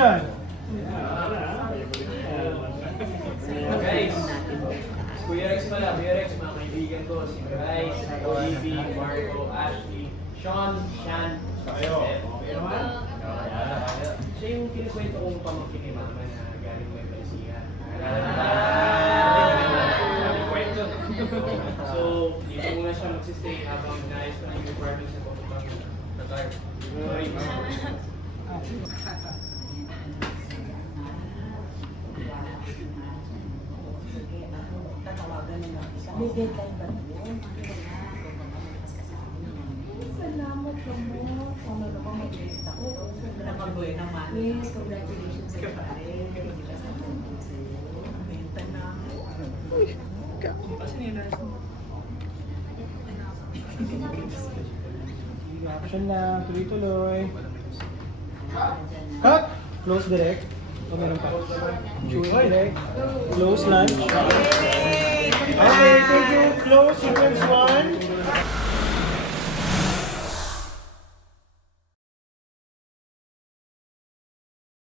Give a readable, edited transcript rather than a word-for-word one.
Action! Guys, Kuya Rex pala, Kuya Rex, mga kaibigan ko, si Bryce, Olivie, Marco, Ashley, Sean, Shan, Steph. Okay naman? Siya yung kinukwento kong pamangkin ni Mama na galing mo yung Malaysia. So, dito muna siya magsistay habang naayos na yung requirements sa papuntang Qatar. May deadline ba yun? Salamat po mo. Sana naman mag-edit ako. Nakaboy naman. Yes, congratulations sa pare. Benta na. Uy, kasi nilas mo. Action na, tuloy-tuloy. Cut! Close direct. O meron pa? Close direct. Close lunch. Okay, thank you. Close.